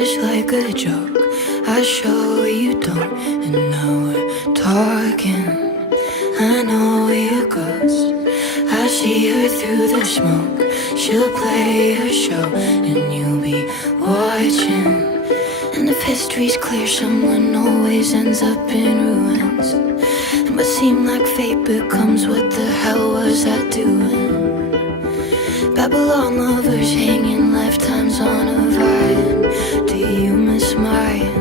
just like a joke. I show you don't, and now we're talking. I know you're a ghost. I see her through the smoke. She'll play her show, and you'll be watching. And if history's clear, someone always ends up in ruins. It must seem like fate becomes what the hell was I doing? Babylon lovers hanging lifetimes on a vine. Do you miss mine?